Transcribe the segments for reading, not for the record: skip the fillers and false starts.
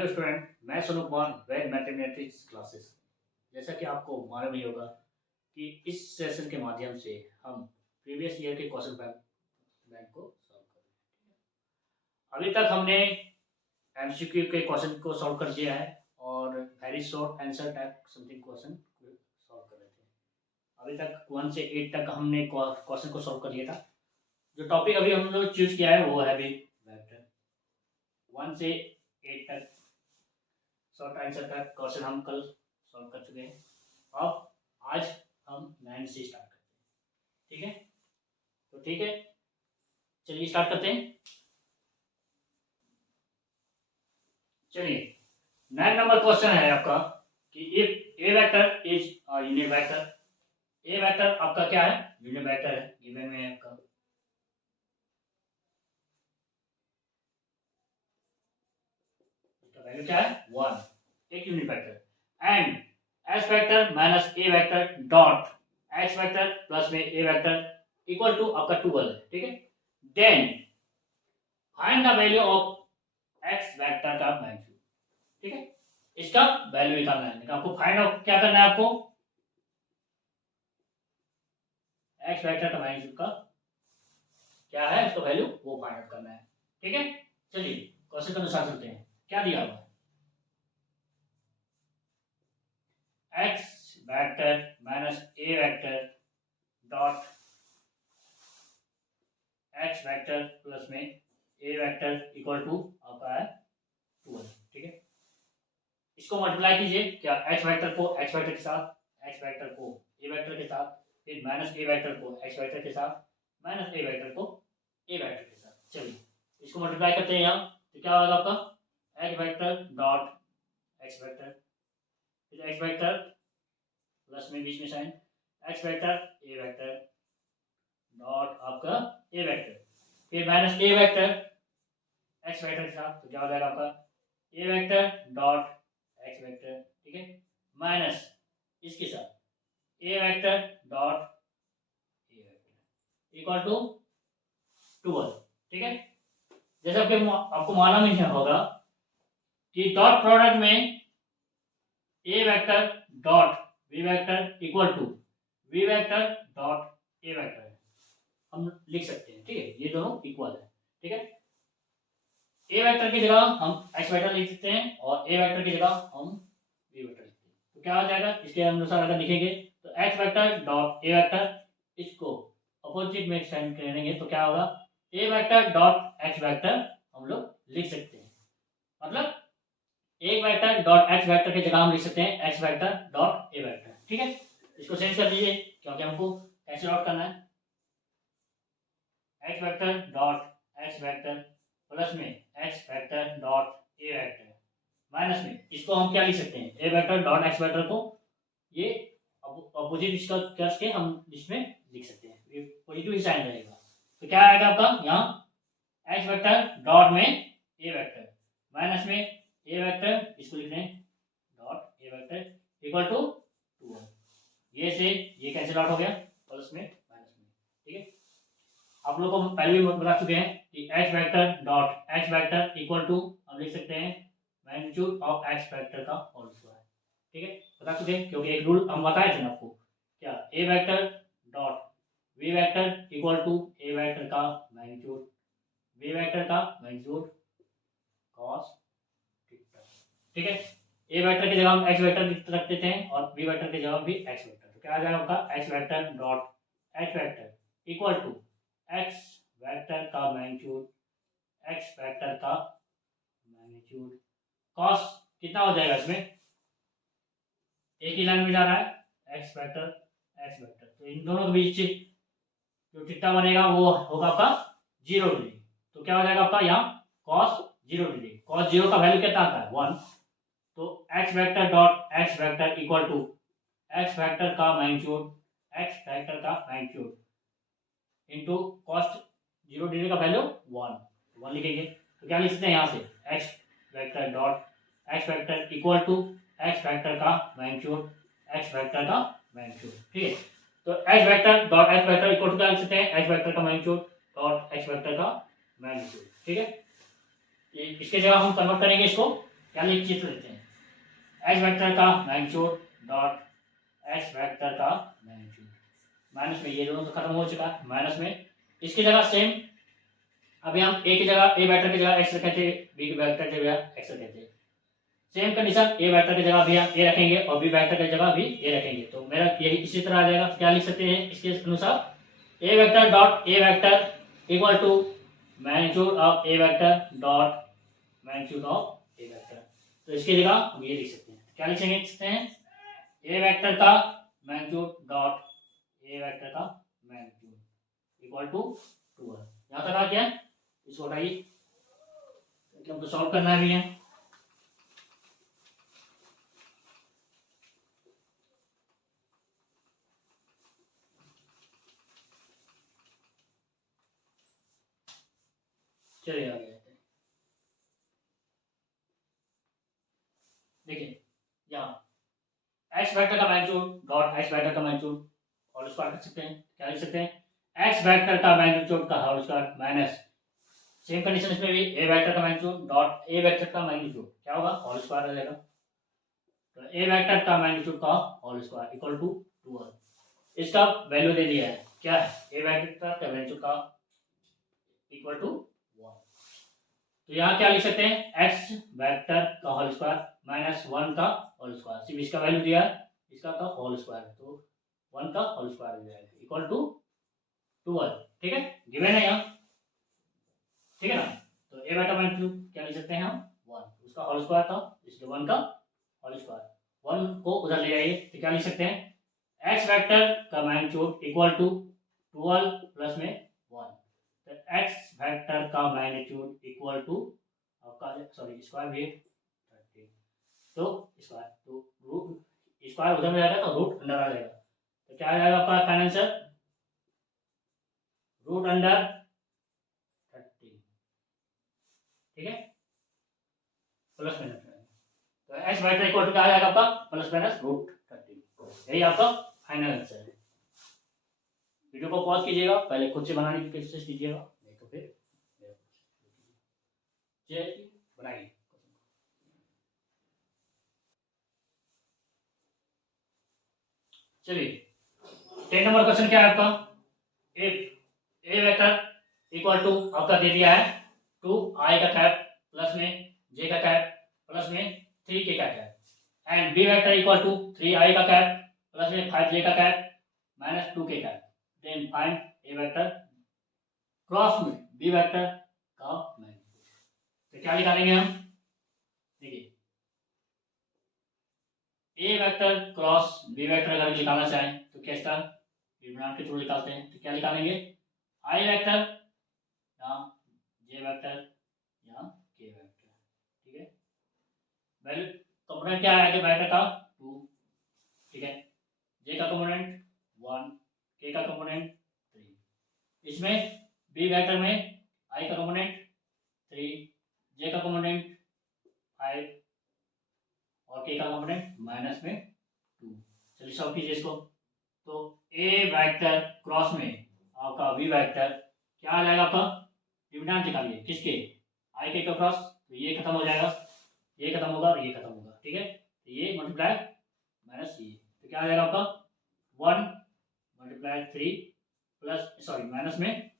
Hello student, मैं सोनू कुमार वैद mathematics classes. जैसा कि आपको मालूम ही होगा कि इस सेशन के माध्यम से हम प्रीवियस ईयर के क्वेश्चन बैंक को सॉल्व करेंगे। अभी तक हमने एमसीक्यू के क्वेश्चन को सॉल्व कर दिया है और very short answer type something question solve कर रहे थे। अभी तक 1 से 8 तक हमने क्वेश्चन को सॉल्व कर लिया था। जो टॉपिक अभी हम लोग चूज किया है वो है भी वेक्टर। 1 से 8 तक शॉर्ट आंसर का क्वेश्चन हम कल सॉल्व कर चुके हैं। अब आज हम 9 से स्टार्ट करते हैं, ठीक है? तो ठीक है, चलिए स्टार्ट करते हैं। चलिए 9 नंबर क्वेश्चन है आपका कि if A vector is unit vector. A vector आपका क्या है? यूनिट वेक्टर है, गिवन में है आपका। इसका वैल्यू क्या है? 1, एक unit vector. And S vector minus A vector dot x vector plus में ए वेक्टर इक्वल टू आपका 12 है, ठीक है? Then find the value of X vector का मैग्नीट्यूड, ठीक है? इसका वैल्यू निकालना है। आपको फाइंड आउट क्या करना है? आपको एक्स वेक्टर का मैग्नीट्यूड का क्या है, उसका वैल्यू वो फाइंड आउट करना है, ठीक है? चलिए क्वेश्चन के अनुसार चलते हैं। क्या दिया हुआ है? X vector minus A vector dot x vector plus में ए वेक्टर इक्वल टू आपका है 12, ठीक है? इसको मल्टीप्लाई कीजिए। क्या? एक्स वेक्टर को एक्स वेक्टर के साथ, एक्स वेक्टर को ए वेक्टर के साथ, फिर माइनस ए वेक्टर को एक्स वेक्टर के साथ, माइनस ए वेक्टर को ए वेक्टर के साथ। चलिए इसको मल्टीप्लाई करते हैं यहाँ। तो क्या होगा आपका? X vector dot x vector, फिर एक्स वेक्टर प्लस में बीच में sign X vector A vector dot आपका ए वेक्टर, फिर minus A vector X vector के साथ। तो क्या हो जाएगा आपका? ए वेक्टर डॉट एक्स वेक्टर, ठीक है? माइनस इसके साथ A vector dot A vector equal to 12, ठीक है? जैसे आपको मालूम ही होगा कि डॉट प्रोडक्ट में A vector dot V vector equal to V vector dot A vector हम लिख सकते हैं, ठीक है? ये दोनों इक्वल है, ठीक है? ए वेक्टर की जगह हम एक्स वेक्टर लिख सकते हैं और ए वेक्टर की जगह हम वी वेक्टर लिखते हैं। तो क्या हो जाएगा? इसके अनुसार अगर लिखेंगे तो एक्स वेक्टर डॉट ए वेक्टर, इसको अपोजिट में साइन करेंगे तो क्या होगा? ए वेक्टर डॉट एक्स वेक्टर हम लोग लिख सकते हैं। मतलब ए वेक्टर डॉट एक्स वेक्टर की जगह हम लिख सकते हैं एक्स वेक्टर डॉट ए वेक्टर, ठीक है? इसको चेंज कर दीजिए क्योंकि हमको कैंसिल आउट करना है। X vector dot x vector plus में एक्स वेक्टर डॉट ए वेक्टर माइनस में इसको हम क्या लिख सकते हैं? A vector dot x vector को ये अपोजिट इसका करके हम इसमें लिख सकते हैं, ये पॉजिटिव ही साइन रहेगा। तो क्या आएगा आपका? यहाँ एक्स वेक्टर डॉट में ए वेक्टर माइनस में ए वेक्टर, इसको लिख रहे हैं dot A vector equal to 2, ये से ये कैंसिल आउट हो गया प्लस में माइनस में, ठीक है? आप लोगों को पहले भी बता चुके हैं कि X vector dot x vector equal to हम लिख सकते हैं मैग्नीट्यूड ऑफ एक्स वेक्टर का होल स्क्वायर, ठीक है? बता चुके हैं क्योंकि एक रूल हम बताए थे ना आपको। क्या? A vector dot V vector equal to A vector का मैग्नीट्यूड वी वेक्टर का मैग्नीट्यूड कॉस थीटा, ठीक है? ए वेक्टर की जगह हम एक्स वेक्टर रख देते हैं और वी वेक्टर की जगह भी एक्स वेक्टर। तो क्या आ जाएगा आपका? X vector dot x vector equal to X vector का मैग्नीट्यूड एक्स वेक्टर का मैग्नीट्यूड कॉस कितना हो जाएगा? इसमें एक ही लाइन में जा रहा है एक्स वेक्टर एक्स वेक्टर, तो इन दोनों के बीच जो थीटा बनेगा वो होगा आपका 0 डिग्री। तो क्या हो जाएगा आपका? यहाँ कॉस 0 डिग्री। कॉस 0 का वैल्यू कितना आता है? 1। तो X vector dot x vector equal to X vector का मैग्नीट्यूड एक्स वेक्टर का मैग्नीट्यूड इंटू कॉस्ट 0 डिग्री का वैल्यू 1 लिखेंगे। तो क्या लिख सकते हैं यहाँ से? X vector dot x vector equal to X vector का मैग्नीट्यूड एक्स वेक्टर का मैग्नीट्यूड, ठीक है? तो X vector dot x vector equal to क्या लिख सकते हैं? एक्स वेक्टर का मैग्नीट्यूड डॉट एक्स वेक्टर का मैग्नीट्यूड, ठीक है? इसके जगह हम कन्वर्ट करेंगे इसको क्या लिख लेते हैं, एक्स वेक्टर का मैग्नीट्यूड डॉट एक्स वेक्टर का मैग्नीट्यूड माइनस में, ये दोनों तो खत्म हो चुका है माइनस में, इसकी जगह सेम अभी हम ए की जगह ए वेक्टर की जगह एक्स रखे थे, बी वेक्टर की जगह एक्स रखे थे, सेम कंडीशन ए वेक्टर की जगह भी हम ए रखेंगे और बी वेक्टर की जगह भी ए रखेंगे, तो मेरा यही इसी तरह आ जाएगा। क्या लिख सकते हैं इसके अनुसार, A vector dot A vector equal to magnitude of A vector dot magnitude of A vector, तो इसकी जगह हम ये लिख सकते हैं, क्या लिख सकते हैं, ए वेक्टर का मैग्नीट्यूड डॉट ए वेक्टर का मैग्नीट्यूड इक्वल टू 2। यहाँ तक आ गया, इसको हटाइए क्योंकि हमको सॉल्व करना भी है। चलिए आगे आते हैं। देखिए यहाँ एक्स वेक्टर का मैग्नीट्यूड डॉट एक्स वेक्टर का मैग्नीट्यूड होल स्क्वायर कर सकते हैं, क्या लिख सकते हैं, एक्स वेक्टर का मैग्नीट्यूड का whole square minus, same condition इसमें भी ए वेक्टर का मैग्नीट्यूड डॉट ए वेक्टर का मैग्नीट्यूड क्या होगा, होल स्क्वायर आ जाएगा, तो ए वेक्टर का मैग्नीट्यूड का होल स्क्वायर इक्वल टू 2। इसका वैल्यू दे दिया है, क्या है, ए वेक्टर का मैग्नीट्यूड का इक्वल टू 1, तो यहाँ क्या लिख सकते हैं, एक्स वेक्टर का होल स्क्वायर माइनस 1 का होल स्क्वायर, सिर्फ इसका वैल्यू दिया है, इसका का होल स्क्वायर, तो 1 का होल स्क्वायर हो जाएगा इक्वल टू 12, ठीक है, गिवन है यहाँ, ठीक है ना, तो ए वेक्टर मैग्नीट्यूड क्या लिख सकते हैं हम 1, उसका होल स्क्वायर था इसलिए 1 का होल स्क्वायर, 1 को उधर ले आइए तो क्या लिख सकते हैं, एक्स वेक्टर का मैग्नीट्यूड इक्वल टू 12 प्लस में 1, तो एक्स वेक्टर का मैग्नीट्यूड इक्वल टू आपका सॉरी स्क्वायर भी 30, तो स्क्वायर तो रूट स्क्वायर उधर में जाएगा तो रूट अंडर आ जाएगा, तो क्या आ जाएगा आपका फाइनल आंसर, रूट अंडर 30, ठीक है, प्लस माइनस, तो एक्स वेक्टर इक्वल टू क्या आ जाएगा आपका प्लस माइनस रूट 30, यही आपका फाइनल आंसर है। वीडियो को पॉज कीजिएगा, पहले खुद से बनाने की कोशिश कीजिएगा, नहीं तो फिर बनाइए। चलिए 10 नंबर क्वेश्चन क्या है आपका, ए वेक्टर इक्वल टू आपका दे दिया है 2 आई का कैप प्लस में जे का कैप प्लस में 3 के का cap, and b vector equal to 3 i का कैप प्लस में 5 जे का कैप माइनस 2 के cap, then find A vector cross में बी वेक्टर का मैग्नीट्यूड, तो क्या निकालेंगे हम, देखिए ए वेक्टर क्रॉस बी वेक्टर अगर निकालना चाहें तो क्या इसका डिटरमिनेंट के थ्रू निकालते हैं, तो क्या निकालेंगे, आई वेक्टर या जे वेक्टर या के वेक्टर, ठीक है, वैल्यू कंपोनेंट क्या है वेक्टर का 2, ठीक है, जे का कंपोनेंट 1, के का कंपोनेंट 3, इसमें बी वेक्टर में आई का कंपोनेंट 3, जे का कंपोनेंट 5 और के का कंपोनेंट माइनस में 2, चलिए सॉल्व कीजिए इसको, तो ए वेक्टर क्रॉस में आपका बी वेक्टर क्या आ जाएगा आपका, डिटरमिनेंट निकालिए किसके, आई के क्रॉस, तो ये खत्म हो जाएगा, ये खत्म होगा और ये खत्म होगा, ठीक है, तो ये मल्टीप्लाई माइनस ये, तो क्या आ जाएगा आपका 1 मल्टीप्लाई 3 प्लस सॉरी माइनस में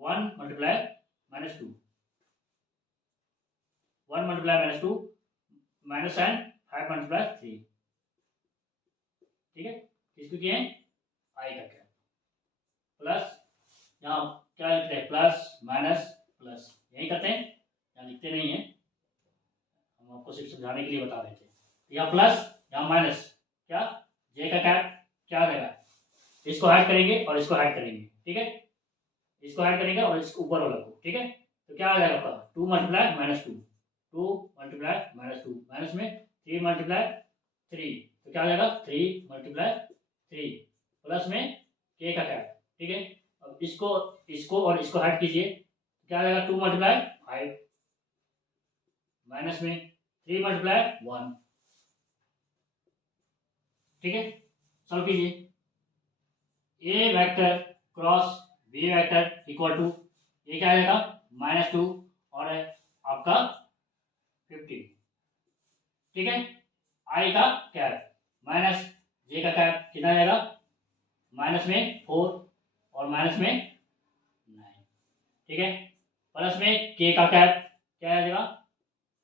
1 multiply minus 2, 1 multiply minus 2 minus and 5 multiply 3, ठीक है, किसको किए हैं आई का क्या प्लस, यहाँ क्या लिखते हैं प्लस माइनस प्लस, यही करते हैं, यहाँ लिखते नहीं है, हम आपको सिर्फ समझाने के लिए बता देते हैं, यहाँ प्लस यहाँ माइनस, क्या जे का कैप क्या रहेगा, इसको हाइड करेंगे और इसको हाइड करेंगे, ठीक है, इसको हाइड करेंगे और इसको ऊपर वाला को, ठीक है, तो क्या आ जाएगा आपका 2 multiply minus 2, 2 multiply minus 2 minus में 3 मल्टीप्लाई 3, तो क्या आ जाएगा 3 मल्टीप्लाई 3 प्लस में के का कैप, ठीक है, अब इसको इसको और इसको हाइड कीजिए, क्या आ जाएगा 2 मल्टीप्लाई 5 माइनस में 3 मल्टीप्लाई 1, ठीक है, सॉल्व कीजिए, A vector cross B vector equal to ये क्या आ जाएगा -2 और आपका 50, ठीक है। आई का कैप माइनस जे का कैप कितना आ जाएगा, माइनस में 4 और माइनस में 9, ठीक है। प्लस में के का कैप क्या आ जाएगा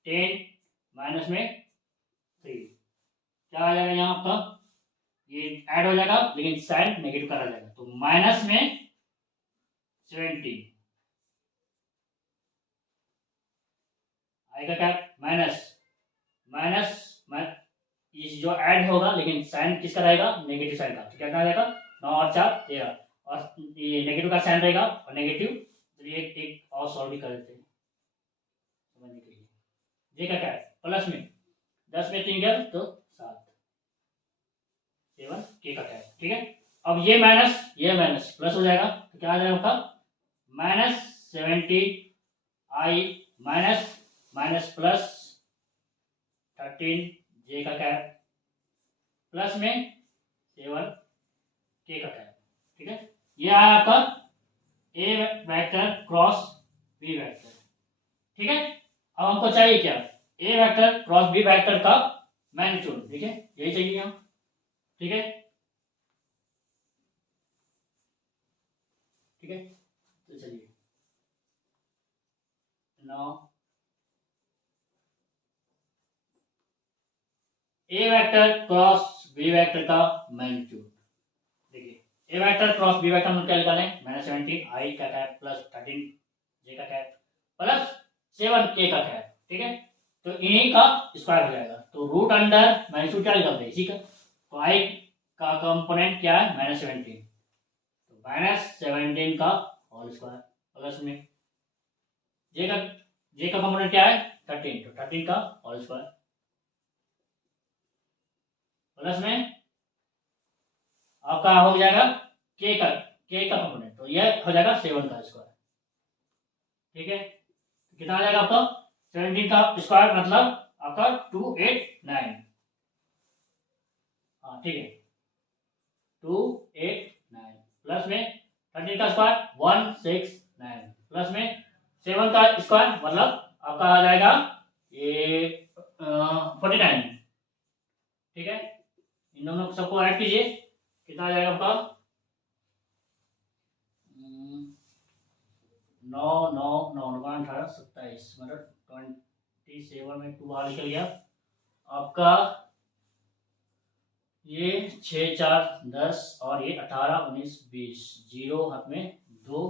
10 माइनस में 3, क्या आ जाएगा यहाँ आपका, ये ऐड हो जाएगा लेकिन साइन नेगेटिव करा जाएगा, तो माइनस में 70, आई का कैप माइनस माइनस ये जो ऐड होगा लेकिन साइन किसका रहेगा, नेगेटिव साइन का, तो क्या रहेगा 9 और 4 13, और ये नेगेटिव का साइन रहेगा और नेगेटिव, तो ये एक और सॉल्व भी कर देते हैं समझने के लिए। जे का कैप प्लस में 10 में 3 गया तो 7, 7 के का कैप, ठीक है। अब ये माइनस प्लस हो जाएगा, तो क्या आ जाएगा आपका -70 आई माइनस माइनस प्लस 13 जे का कैप प्लस में 7 के का कैप, ठीक है। ये आया आपका ए वेक्टर क्रॉस बी वेक्टर, ठीक है। अब हमको चाहिए क्या, A vector cross B vector का मैग्नीट्यूड, ठीक है, यही चाहिए हम, ठीक है, ठीक है। तो चलिए नाउ ए वेक्टर क्रॉस बी वेक्टर का मैग्नीट्यूड, देखिए ए वेक्टर क्रॉस बी वेक्टर हम क्या निकालें, -17 आई का कैप प्लस 13 जे का कैप प्लस 7 के का कैप, ठीक है। तो इन्हीं का स्क्वायर हो जाएगा, तो रूट अंडर मैग्नीट्यूड क्या निकालते हैं इसी का, तो आई का कंपोनेंट क्या है -17, तो -17 का होल स्क्वायर प्लस में जे का कंपोनेंट क्या है 13, तो 13 का होल स्क्वायर प्लस में आपका हो जाएगा के का कंपोनेंट, तो यह हो जाएगा 7 का स्क्वायर, ठीक है। कितना आ जाएगा आपका 17 का स्क्वायर मतलब आपका 289, हाँ ठीक है 289 प्लस में 13 का स्क्वायर 169 प्लस में 7 का स्क्वायर मतलब आपका आ जाएगा ये 49, ठीक है। इन दोनों को सबको ऐड कीजिए, कितना आ जाएगा आपका 9 9 9 18 27 मतलब 27 में 2 बाहर निकल गया आपका, ये 6 4 10 और ये 18 19 20, 0 हाथ में 2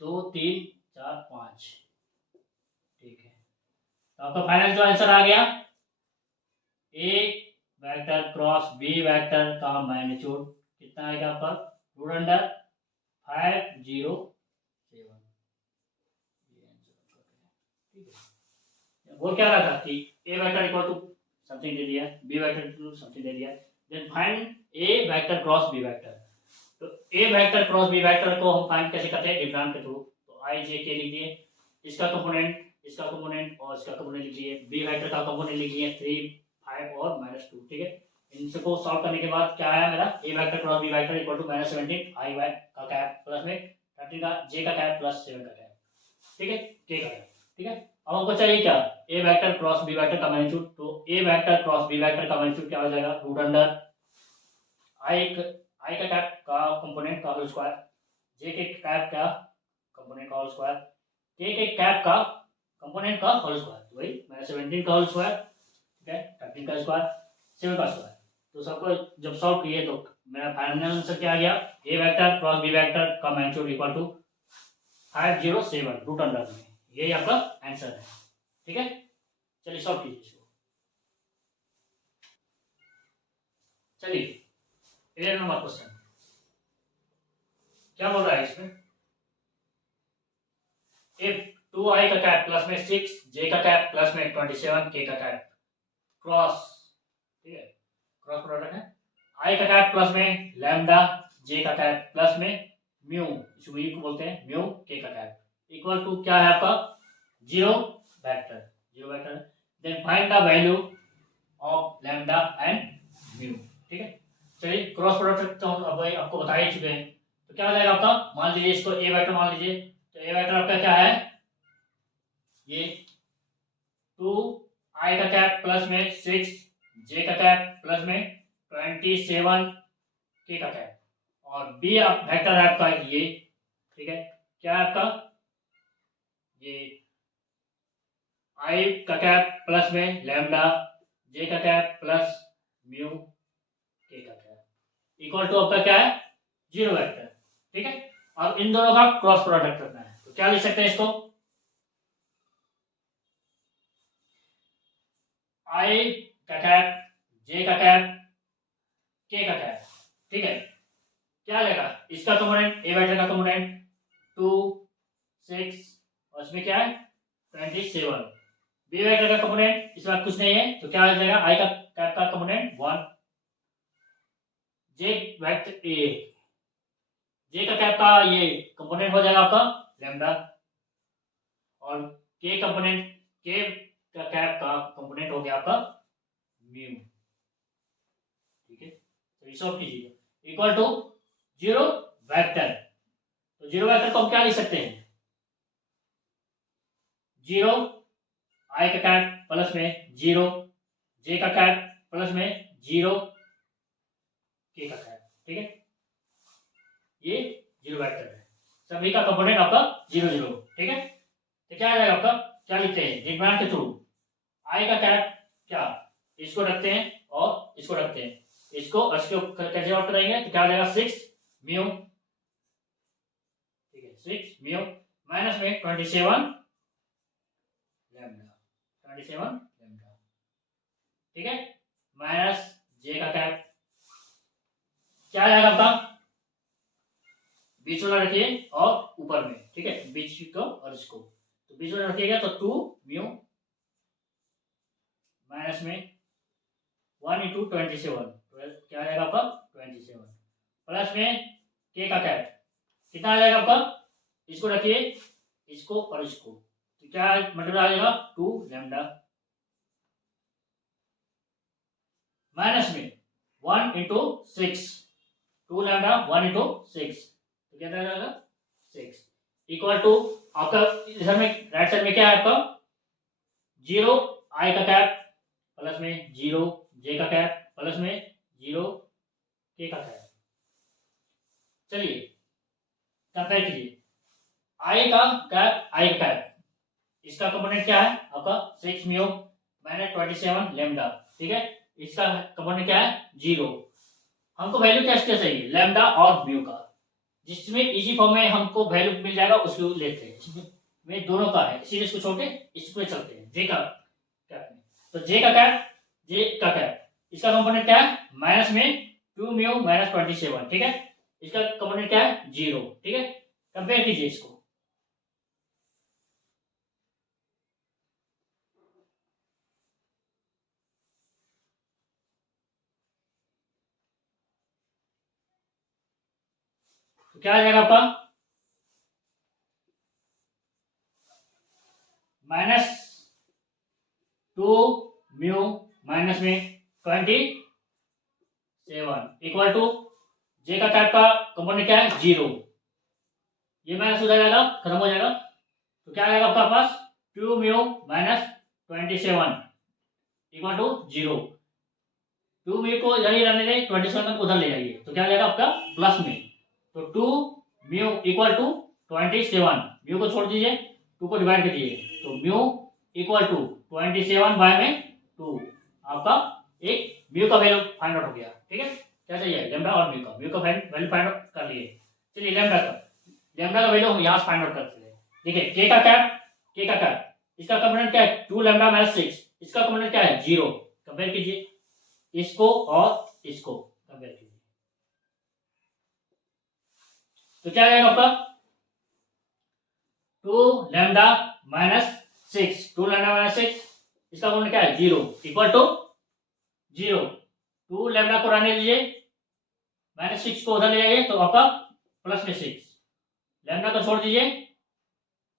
2 3 4 5, ठीक है। तो आपका फाइनल जो आंसर आ गया a vector cross B vector का मैग्नीट्यूड कितना आएगा आपका रूट अंडर 507, बोल क्या रहा था कि A vector equal to something दे दिया, बी वेक्टर टू समथिंग दे दिया, then find A vector cross B vector, तो ए वेक्टर क्रॉस बी वेक्टर को हम फाइंड कैसे करते हैं डिफरेंट के थ्रू, तो आई जे के लिख दिए, इसका कंपोनेंट और इसका कंपोनेंट लिख दिए, बी वेक्टर का कंपोनेंट लिख दिए 3 5 और -2, ठीक है। इनको सॉल्व करने के बाद क्या आया मेरा A vector cross B vector equal to -17 I Y का कैप प्लस में 13 का जे का कैप प्लस 7 का कैप, ठीक है, के का कैप, ठीक है। अब हमको चाहिए क्या A vector cross B vector का मैग्नीट्यूड, तो ए वेक्टर क्रॉस बी वेक्टर का मैग्नीट्यूड क्या हो जाएगा रूट अंडर आई का कैप का कंपोनेंट का होल स्क्वायर, जे के कैप का कंपोनेंट का होल स्क्वायर, के कैप का कंपोनेंट का होल स्क्वायर, वही -17 का होल स्क्वायर, ठीक है, 13 का स्क्वायर 7 का स्क्वायर, तो सबको जब सॉल्व किए तो मेरा फाइनल आंसर क्या आ गया a vector cross B vector का magnitude equal to 507 root under में, यही आपका आंसर है, ठीक है। चलिए सॉल्व कीजिए इसको, चलिए 11 नंबर क्वेश्चन क्या बोल रहा है इसमें, इफ 2i का कैप प्लस में 6 j का कैप प्लस में 27 k का कैप क्रॉस, ठीक है, क्रॉस प्रोडक्ट है, i का कैप प्लस में लैम्डा j का कैप प्लस में म्यू, इसको म्यू को बोलते हैं म्यू k का कैप इक्वल टू क्या है आपका 0 vector, then find the value of lambda and mu, ठीक है। चलिए क्रॉस प्रोडक्ट तो अब आपको बता ही चुके हैं, तो क्या हो जाएगा आपका, मान लीजिए इसको ए वेक्टर मान लीजिए, तो ए वेक्टर आपका क्या है ये 2 आई का कैप प्लस में 6 जे का कैप प्लस में 27 के का कैप, और बी आप वेक्टर है आपका ये, ठीक है, क्या है आपका ये आई का कैप प्लस में लैम्डा जे का कैप प्लस म्यू के का कैप इक्वल टू आपका क्या है 0 वेक्टर, ठीक है। अब इन दोनों का क्रॉस प्रोडक्ट करना है, तो क्या लिख सकते हैं इसको, आई का कैप जे का कैप के का कैप, ठीक है, क्या आ जाएगा इसका कंपोनेंट ए वेक्टर का कंपोनेंट 2 6 और इसमें क्या है 27, बी वेक्टर का कंपोनेंट इस बार कुछ नहीं है तो क्या आ जाएगा आई का कैप का कंपोनेंट 1, जे वेक्टर ए जे का कैप का ये कंपोनेंट हो जाएगा आपका लैम्डा, और के कंपोनेंट के का कैप का कंपोनेंट हो गया आपका म्यू, ठीक है। तो ये सॉल्व कीजिए इक्वल टू 0 वेक्टर, तो 0 वेक्टर को हम क्या लिख सकते हैं 0 आई का कैप प्लस में 0 जे का कैप प्लस में 0 के का कैप, ठीक है, ये 0 वेक्टर है, सभी का कंपोनेंट आपका 0 0, ठीक है। तो क्या आ जाएगा आपका, क्या लिखते हैं डिटरमिनेंट के थ्रू आई का कैप क्या इसको रखते हैं और इसको रखते हैं, इसको और इसको कैसे आउट करेंगे तो क्या आ जाएगा 6 म्यू, ठीक है 6 म्यू माइनस में 27 लैम्डा, 27 लैम्डा, ठीक है, माइनस जे का कैप क्या आ जाएगा आपका बीच वाला रखिए और ऊपर में, ठीक है, बीच को और इसको, तो बीच वाला रखिएगा तो 2 म्यू माइनस में 1 इंटू 27 क्या आ जाएगा आपका 27 प्लस में के का कैप कितना आ जाएगा आपका, इसको रखिए इसको और इसको, तो क्या मतलब आ जाएगा 2 लैम्डा माइनस में 1 इंटू 6 2 लैम्डा 1 इंटू 6 तो क्या आ जाएगा 6 इक्वल टू आपका इधर में राइट साइड में क्या है आपका 0 आई का कैप प्लस में 0 जे का कैप प्लस में 0 के का कैप, चलिए कंपेयर कीजिए आई का कैप इसका कंपोनेंट क्या है आपका 6 म्यू माइनस 27 लैम्डा, ठीक है, इसका कंपोनेंट क्या है 0, हमको वैल्यू टेस्ट क्या चाहिए लैम्डा और म्यू का, जिसमें इजी फॉर्म में हमको वैल्यू मिल जाएगा उसको लेते हैं, इसमें दोनों का है इसीलिए इसको छोटे इसको चलते हैं जे का कैप में, तो जे का कैप इसका कंपोनेंट क्या है माइनस में 2 म्यू माइनस 27, ठीक है, इसका कंपोनेंट क्या है 0, ठीक है, कंपेयर कीजिए इसको, तो क्या आ जाएगा आपका माइनस 2 म्यू माइनस में 27 इक्वल टू जे का कैप का कंपोनेंट क्या है 0, ये माइनस हो जाएगा खत्म हो जाएगा, तो क्या आएगा आपका पास 2 mu minus 27 equal to 0, 2 mu को इधर ही रहने दें 27 को उधर ले जाइए तो क्या आ जाएगा आपका प्लस में, तो 2 म्यू इक्वल टू 27 म्यू को छोड़ दीजिए 2 को डिवाइड कर दीजिए तो म्यू इक्वल टू 27 बाय में 2, आपका एक म्यू का वैल्यू फाइंड आउट हो गया, ठीक है, क्या चाहिए लैम्डा और म्यू का वैल्यू फाइंड आउट कर लिए, चलिए लैम्डा का वैल्यू हम यहाँ से फाइंड आउट करते हैं, देखिए के का कैप इसका कंपोनेंट क्या है 2 लैम्डा माइनस 6, इसका कंपोनेंट क्या है 0, कंपेयर कीजिए इसको और इसको कंपेयर कीजिए, तो क्या आएगा आपका 2 लैम्डा माइनस 6 2 लैम्डा माइनस 6 इसका कंपोनेंट क्या है 0 इक्वल टू 0, 2 लैम्डा को रहने दीजिए माइनस 6 को उधर ले जाइए तो आपका प्लस में 6, लैम्डा को छोड़ दीजिए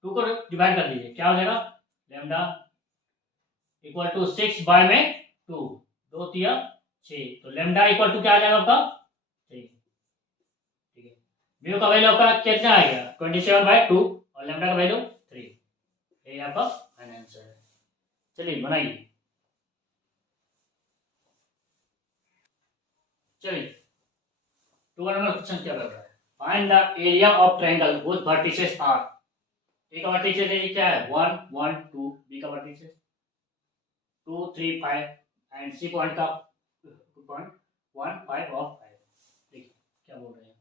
2 को डिवाइड कर दीजिए क्या हो जाएगा लैम्डा इक्वल टू 6 बाय में 2 2 3 6, तो लैम्डा इक्वल टू क्या आ जाएगा आपका 6, ठीक है, म्यू का वैल्यू आपका कितना आ गया 27 बाय 2 और लैम्डा का वैल्यू 3, ये आपका चलिए बनाइए। चलिए 2 नंबर क्वेश्चन क्या कर रहा है, find the area of triangle whose vertices are. A का वर्टिसेस क्या है 1 1 2, बी का वर्टिसेस 2 3 5 एंड सी पॉइंट का पॉइंट 1 5 और 5। देखिए क्या बोल रहे हैं,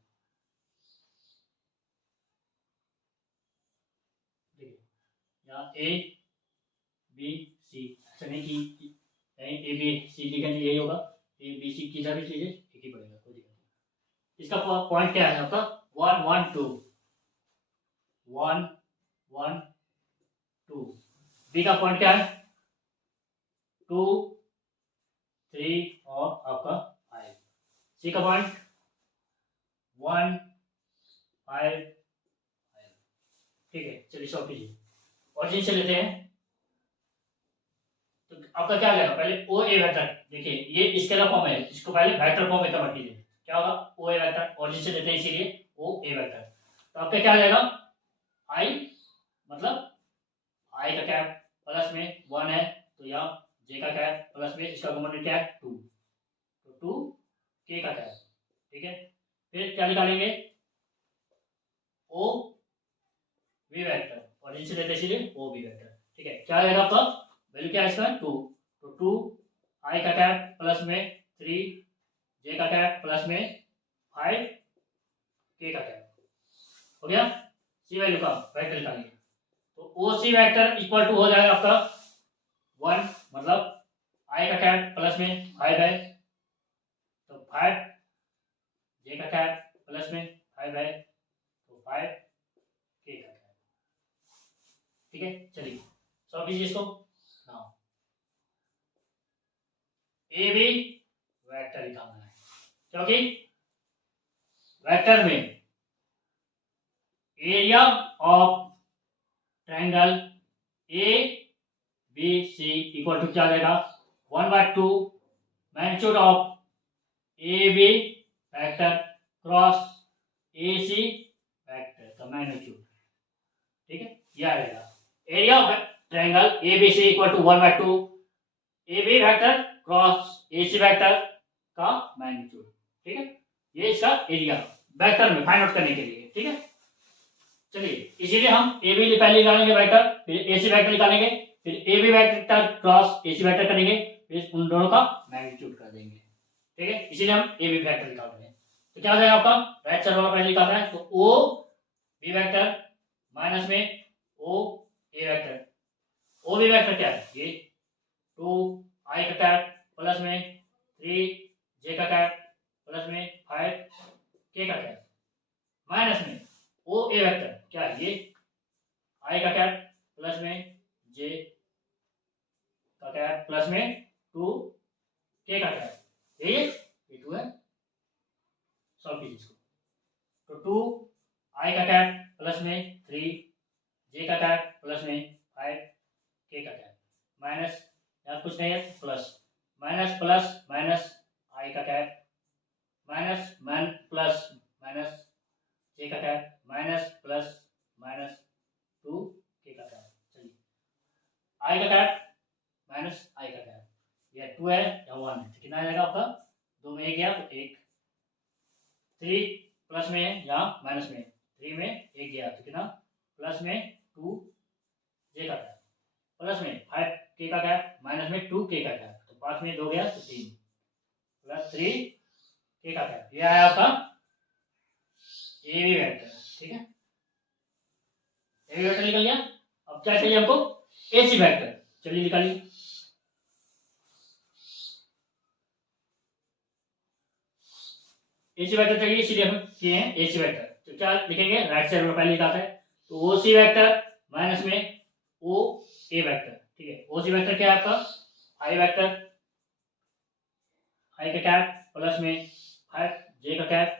देखिए यहाँ ए बी सी, ऐसा नहीं कि कहीं ए बी सी लिखेंगे यही होगा, ए बी सी किधर भी चीजें एक ही पड़ेगा, कोई दिक्कत नहीं। इसका पॉइंट क्या है आपका 1 1 2 1 1 2, बी का पॉइंट क्या है 2 3 और आपका 5, सी का पॉइंट 1 5 5। ठीक है चलिए सॉल्व कीजिए। ऑरिजिन से लेते हैं, तो आपका क्या आएगा पहले ओ ए वेक्टर, देखिए ये स्केलर फॉर्म है, इसको पहले वेक्टर फॉर्म में कन्वर्ट कीजिए, क्या होगा ओ ए वेक्टर, ऑरिजिन से लेते हैं इसीलिए ओ ए वेक्टर। तो आपका क्या आ जाएगा आई, मतलब आई का कैप प्लस में 1 है, तो यहाँ जे का कैप प्लस में इसका कॉम्पोनेंट क्या है 2, तो 2 के का कैप। ठीक है फिर क्या निकालेंगे ओ वी वेक्टर, ऑरिजिन से लेते हैं इसीलिए ओ वी वेक्टर। ठीक है क्या आ जाएगा आपका वैल्यू क्या है इसका 2, तो 2 आई का कैप प्लस में 3 जे का कैप प्लस में 5 के का कैप। हो गया सी वैल्यू का वेक्टर निकालिए, तो ओ सी वेक्टर इक्वल टू हो जाएगा आपका 1, मतलब आई का कैप प्लस में 5 है, तो 5 जे का कैप प्लस में 5 है, तो 5 के का कैप। ठीक है चलिए सॉल्व कीजिए इसको। नाउ ए बी वेक्टर निकालना है, क्योंकि वेक्टर में area of triangle A B C equal to क्या आ जाएगा 1/2 magnitude of A B vector cross A C vector का मैग्नीट्यूड। ठीक है ये आ जाएगा area of triangle A B C equal to 1/2 A B vector cross A C vector का मैग्नीट्यूड। ठीक है ये इसका एरिया वेक्टर में फाइंड आउट करने के लिए। ठीक है चलिए इसीलिए हम ए बी पहले निकालेंगे वेक्टर, फिर ए सी वेक्टर निकालेंगे, फिर A B vector cross A C vector करेंगे, फिर उन दोनों का मैग्नीट्यूड कर देंगे। ठीक है इसीलिए हम ए बी वेक्टर निकाल रहे हैं। तो क्या हो जाएगा आपका राइट साइड वाला पहले निकालना है, तो ओ बी वेक्टर माइनस में ओ ए वेक्टर, ओ बी वेक्टर क्या है ये 2 आई का कैप प्लस में 3 जे का कैप प्लस में 5 के का कैप, माइनस में ओ ए वेक्टर क्या है ये आई का कैप प्लस में जे का कैप प्लस में 2 के का कैप, ये 2 है। सॉल्व कीजिए इसको, तो 2 आई का कैप प्लस में 3 जे का कैप प्लस में 5 के का कैप, माइनस यहाँ कुछ नहीं है plus, minus plus minus I का cap minus man plus minus J का कैप माइनस प्लस माइनस 2 के का कैप। चलिए आई का कैप माइनस आई का कैप, यह 2 है या 1 है, तो कितना आ जाएगा आपका 2 में 1 गया तो 1, 3 प्लस में है यहाँ माइनस में 3 में 1 गया तो कितना प्लस में 2 जे का कैप प्लस में 5 के का कैप माइनस में 2 के का कैप, तो 5 में 2 गया तो 3 प्लस 3 के का कैप, ये आया आपका ए बी वेक्टर। ठीक है ए बी वेक्टर निकल गया। अब क्या चाहिए हमको ए सी वेक्टर, चलिए निकालिए। ए सी वेक्टर चाहिए इसीलिए हम किए हैं ए सी वेक्टर, तो क्या लिखेंगे राइट साइड में पहले निकालते हैं, तो ओ सी वेक्टर माइनस में ओ ए वेक्टर। ठीक है ओ सी वेक्टर क्या है आपका आई वेक्टर, आई का कैप प्लस में 5 जे का कैप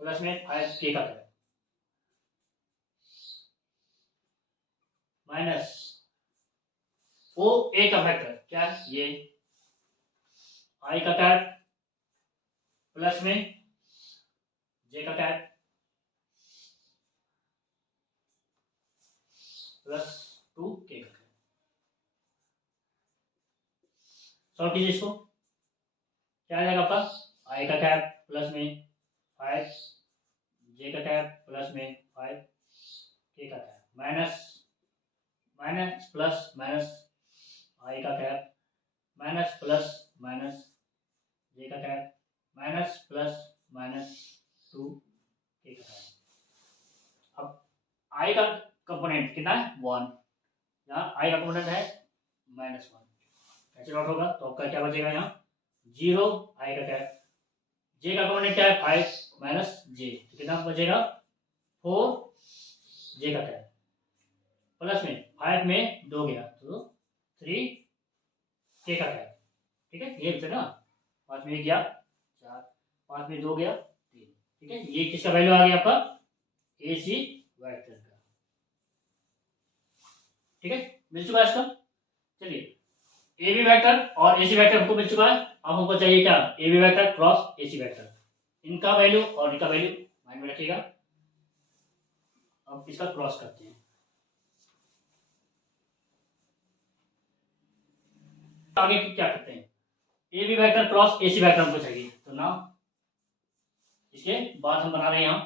प्लस में 5 के का कैप, माइनस ओ ए का वेक्टर क्या ये आई का कैप प्लस में जे का कैप प्लस 2 के का कैप। सॉल्व कीजिए इसको, क्या आ जाएगा आपका आई का कैप प्लस में 5 जे का कैप प्लस में 5 के का cap minus minus plus minus I का cap minus plus minus J का कैप माइनस प्लस माइनस 2 के का कैप। अब आई का कंपोनेंट कितना है 1, यहाँ आई का कंपोनेंट है -1, कैसे नोट होगा तो आपका क्या बचेगा यहाँ 0 आई का कैप, जे का कंपोनेंट क्या है 5 माइनस जे, तो कितना बचेगा 4 जे का कैप प्लस में 5 में 2 गया तो 3 के का कैप, ठीक है ये बचेगा 5 में 1 गया 4, 5 में 2 गया 3, ठीक है ये किसका वैल्यू आ गया आपका AC वेक्टर का, ठीक है मिल चुका है इसका। चलिए AB वेक्टर और AC वेक्टर हमको मिल चुका है, अब हमको चाहिए क्या AB vector cross AC vector, इनका वैल्यू और इनका वैल्यू माइंड में रखिएगा। अब इसका क्रॉस करते हैं, आगे क्या करते हैं AB vector cross AC vector हमको चाहिए, तो ना इसके बाद हम बना रहे हैं यहाँ,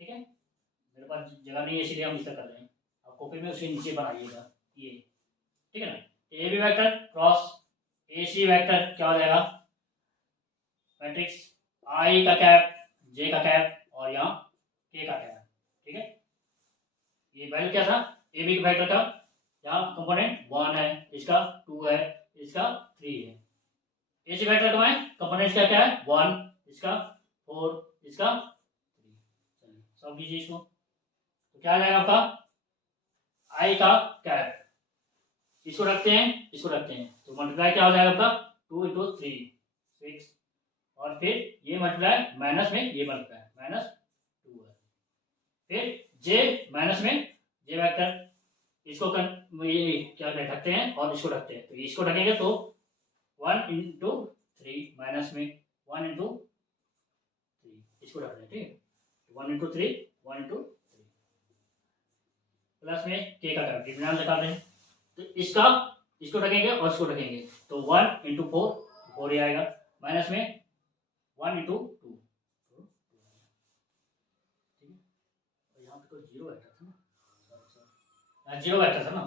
ठीक है मेरे पास जगह नहीं है इसलिए हम इसका कर रहे हैं, आप कॉपी में उसके नीचे बनाइएगा ये, ठीक है ना। AB vector cross AC vector क्या हो जाएगा मैट्रिक्स I का कैप J का कैप और यहाँ K का कैप, ठीक है ये वैल्यू क्या था AB वेक्टर का, यहाँ कंपोनेंट 1 है, इसका 2 है, इसका 3 है। AC वेक्टर का है कंपोनेंट्स क्या क्या है 1, इसका 4, इसका 3, चलिए सब कीजिए इसको, तो क्या आ जाएगा आपका I का कैप, इसको रखते हैं इसको रखते हैं तो मल्टीप्लाई क्या हो जाएगा आपका 2 इंटू 3 6, और फिर ये मल्टीप्लाई माइनस में ये मल्टीप्लाई -2 है, फिर J माइनस में J वेक्टर इसको ये क्या कहते रखते हैं और इसको रखते हैं, तो इसको रखेंगे तो 1 इंटू 3 माइनस में 1 इंटू 3 इसको रख रहे हैं, ठीक है 1 इंटू 3 1 इंटू 3 प्लस में के का डिटरमिनेंट निकाल रहे हैं, तो इसका इसको रखेंगे और इसको रखेंगे तो 1 इंटू 4 ही आएगा, माइनस में 1 इंटू 2, ठीक है और यहाँ पे कोई जीरो वेक्टर था ना, यहाँ जीरो वेक्टर था ना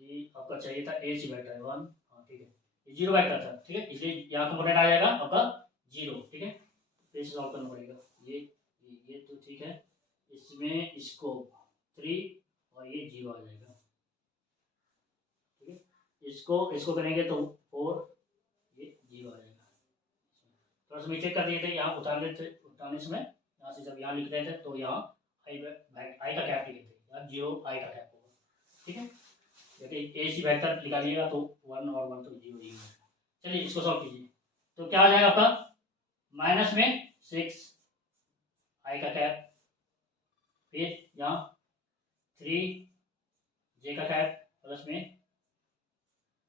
कि आपका चाहिए था AC वेक्टर 1, हाँ ठीक है ये जीरो वेक्टर था, ठीक है इसलिए यहाँ कंपोनेंट आ जाएगा आपका 0, ठीक है फिर से सॉल्व करना पड़ेगा ये तो ठीक है, इसमें इसको 3 और ये 0 आ जाएगा, ठीक है इसको इसको करेंगे तो 4 ये 0 आ जाएगा, थोड़ा सा चेक कर दिए थे यहाँ उतारने समय यहाँ से जब यहाँ लिख रहे थे तो यहाँ आई का कैप लिखे थे, यहाँ 0 आई का कैप होगा, ठीक है यदि AC वेक्टर निकालिएगा तो 1 और 1 तो 0 ही है। चलिए इसको सॉल्व कीजिए, तो क्या आ जाएगा आपका माइनस में 6 आई का कैप, फिर यहाँ 3 J का कैप प्लस में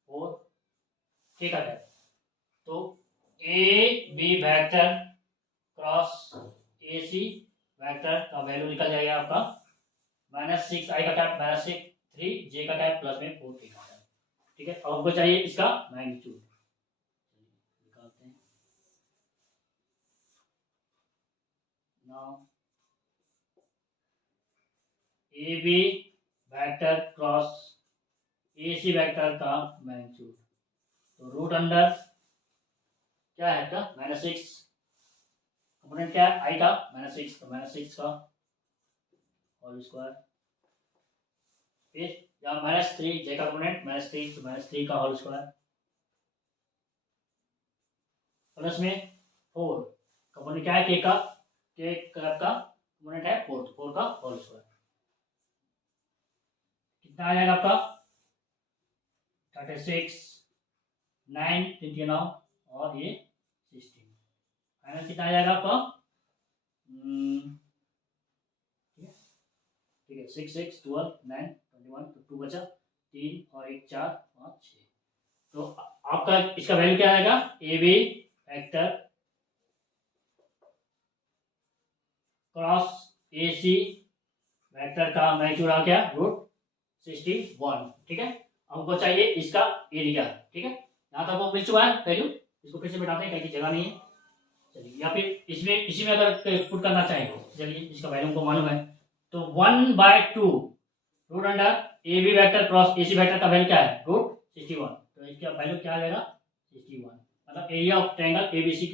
4 K का कैप, तो AB vector cross AC vector का वैल्यू निकल जाएगा आपका -6 आई का कैप -6 3 J का कैप प्लस में 4 K का कैप, ठीक है अब हमको चाहिए इसका मैग्नीट्यूड, निकालते हैं now AB vector cross AC vector का मैग्नीट्यूड, तो रूट अंडर क्या है का -6 कंपोनेंट क्या है I का -6 तो -6 का होल स्क्वायर, फिर यहाँ -3 J का कंपोनेंट -3 तो -3 का होल स्क्वायर प्लस में 4 कंपोनेंट क्या है K का कंपोनेंट है 4 का होल स्क्वायर, कितना आ जाएगा आपका 36 9 3 9 और ये 16 फाइनल कितना आ जाएगा आपका ठीक है 6 6 12 9 21 तो 2 बचा 3 और 1 4 5 6, तो आपका इसका वैल्यू क्या आएगा AB vector cross AC vector का मैग्नीट्यूड आ गया √61, ठीक है हमको चाहिए इसका एरिया। ठीक है, यहाँ तक वो मिल चुका है वैल्यू। इसको फिर से बैठाते हैं, कहीं की जगह नहीं है। चलिए, या फिर इसमें इसी में अगर पुट करना चाहेंगे, चलिए इसका वैल्यू हमको मालूम है। तो 1/2 root under A B vector cross A C vector का वैल्यू क्या है, √61। तो इसका वैल्यू क्या आ जाएगा, 61। मतलब area of triangle A B C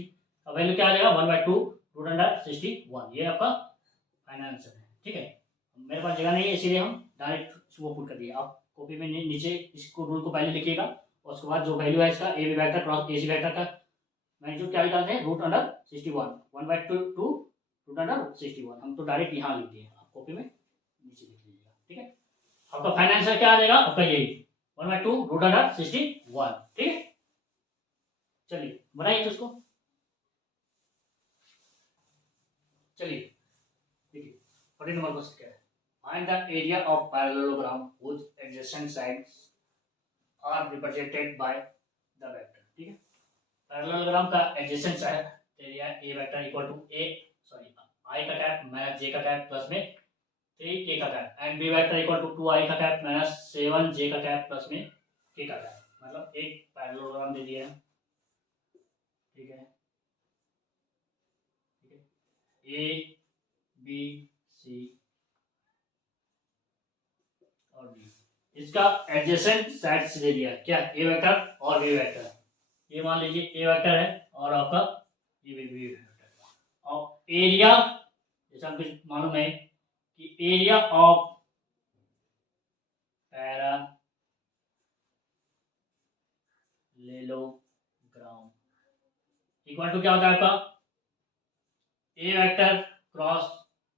का वैल्यू क्या आ जाएगा, 1/2 रूट अंडर 61। ये आपका फाइनल आंसर है। ठीक है, मेरे पास जगह नहीं है इसीलिए हम डायरेक्ट वो पुट कर दिए। आप कॉपी में नीचे इसको रूल को पहले लिखिएगा, और उसके बाद जो वैल्यू है इसका A B vector cross A C vector का मैग्नीट्यूड क्या निकालते हैं, √61। 1/2 रूट अंडर 61। हम तो डायरेक्ट यहाँ लिख दिए, आप कॉपी में नीचे लिख लीजिएगा। ठीक है, आपका फाइनल आंसर क्या आ जाएगा, आपका यही 1/2 रूट अंडर 61। ठीक है, चलिए बनाइए तो उसको। चलिए देखिए, 40 नंबर क्वेश्चन क्या है, find the area of parallelogram whose adjacent sides are represented by the vector। ठीक है, पैरेललोग्राम का adjacent side area a vector equal to a sorry i का कैप माइनस जे का कैप प्लस में 3k का cap, and b vector equal to 2i का cap minus 7j का cap plus में k का कैप। मतलब एक पैरेललोग्राम दे दिया है। ठीक है, ठीक है, ए बी सी और बी, इसका एडजेसेंट साइड्स दे दिया क्या, ए वेक्टर और बी वेक्टर। ये मान लीजिए ए वेक्टर है और आपका ये बी वेक्टर। और एरिया जैसा हमको मालूम है कि area of parallelogram equal to क्या होता है आपका, ए वेक्टर क्रॉस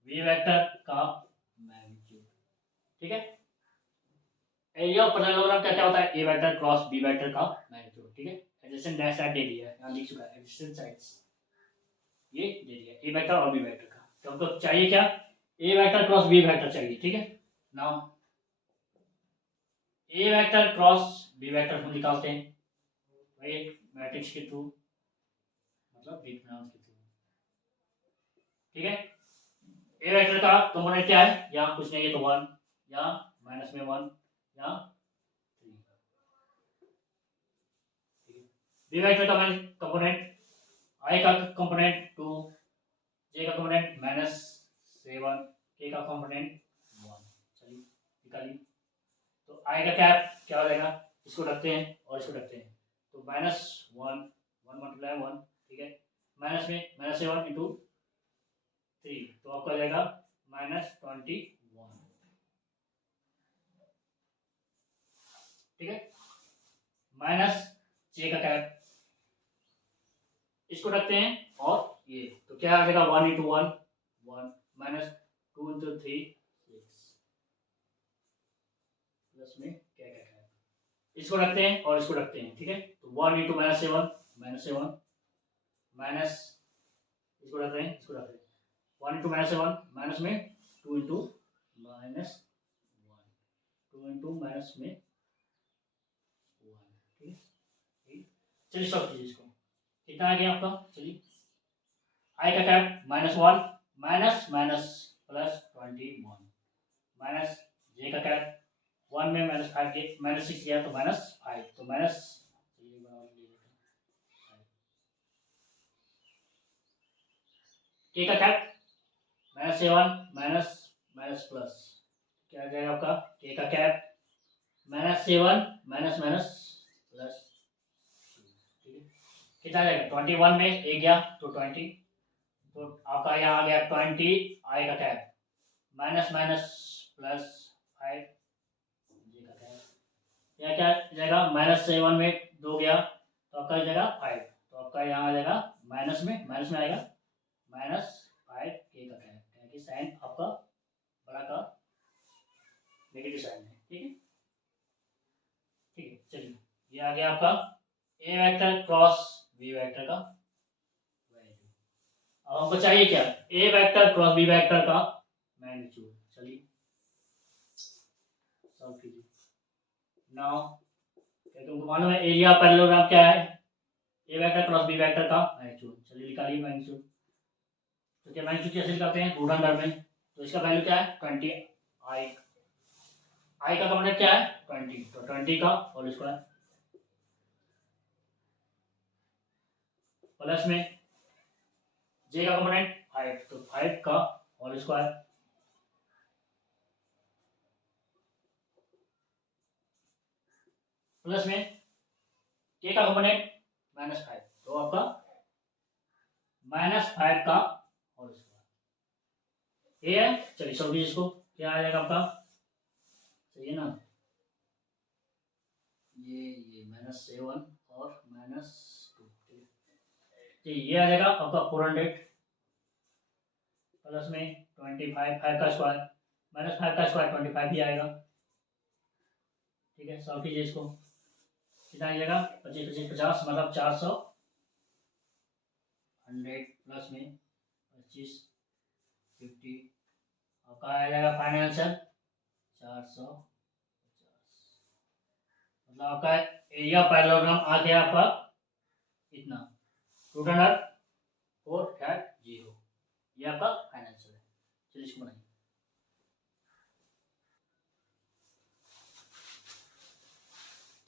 बी वेक्टर का मैग्नीट्यूड। ठीक है, एरिया ऑफ पैरेललोग्राम क्या क्या होता है, a vector cross B vector का मैग्नीट्यूड। ठीक है, एडजेसेंट डैश साइड दे दिया है, यहाँ लिख चुका है एडजेसेंट साइड्स ये दे दिया ए वेक्टर और बी वेक्टर का। तो हमको चाहिए क्या, A vector cross B vector चाहिए। ठीक है, नाउ ए वेक्टर क्रॉस बी वेक्टर हम निकालते हैं वही मैट्रिक्स के थ्रू, मतलब डिटरमिनेंट के थ्रू। ठीक है, ए वेक्टर का कंपोनेंट क्या है, यहाँ कुछ नहीं है तो 1, यहाँ माइनस में 1, यहाँ 3। बी वेक्टर का कंपोनेंट आई का कंपोनेंट 2, जे का कंपोनेंट -7, के का कंपोनेंट 1। चलिए निकालिए। तो आई का कैप क्या हो जाएगा, इसको रखते हैं और इसको रखते हैं, तो -1 1 × 1। ठीक है, माइनस में -7 इंटू 3, तो आपका आ जाएगा -21। ठीक है, माइनस जे का कैप इसको रखते हैं और ये, तो क्या आ जाएगा 1 × 1 1 -2 × 3 6 प्लस में क्या क्या है, इसको रखते हैं और इसको रखते हैं। ठीक है, तो 1 × -7 -7 माइनस इसको रख रहे हैं, इसको रख रहे हैं 1 × -7 माइनस में 2 × -1 2 × माइनस में 1। ठीक है, चलिए सॉल्व कीजिए इसको, कितना आ गया आपका। चलिए आई का cap -1 minus minus +21 minus J का कैप 1 में -5 के -6 गया तो -5, तो माइनस के का कैप -7 माइनस माइनस प्लस क्या आ जाएगा आपका, के का कैप -7 माइनस माइनस प्लस। ठीक है, कितना आ जाएगा 21 में एक गया तो 20, तो आपका यहाँ आ गया 20 आई का कैप माइनस माइनस +5 जे का कैप, यहाँ क्या जाएगा -7 में 2 गया तो आपका आ जाएगा 5, तो आपका यहाँ आ जाएगा माइनस में आएगा -5 के का कैप, क्योंकि साइन आपका बड़ा का नेगेटिव साइन है। ठीक है, ठीक है, चलिए ये आ गया आपका ए वेक्टर क्रॉस बी वेक्टर का वैल्यू। अब हमको चाहिए क्या, A vector cross B vector का मैग्नीट्यूड। चलिए सॉल्व कीजिए। नाउ तुमको मालूम है एरिया पैरेललोग्राम क्या है, a vector cross B vector का मैग्नीट्यूड। चलिए निकालिए मैग्नीट्यूड। तो क्या मैग्नीट्यूड कैसे निकालते हैं, रूट अंडर में, तो इसका वैल्यू क्या है 20 आई आई का कंपोनेंट क्या है 20, तो 20 का होल स्क्वायर प्लस में जे का कंपोनेंट 5, तो 5 का होल स्क्वायर प्लस में के का कंपोनेंट -5, तो आपका -5 का होल स्क्वायर ये है। चलिए सॉल्व कीजिए इसको, क्या आ जाएगा आपका, सही है ना, ये -7 और -2, ये आ जाएगा आपका 400 प्लस में 25, 5 का स्क्वायर -5 का स्क्वायर 25 ही आएगा। ठीक है, सॉल्व कीजिए इसको, कितना आ जाएगा 25, 25, 50 मतलब 400, 100 प्लस में 25, 50, आपका आ जाएगा फाइनल आंसर 450, मतलब आपका एरिया पैरेललोग्राम आ गया आपका इतना √450, ये आपका फाइनल आंसर है। चलिए इसको बनाइए।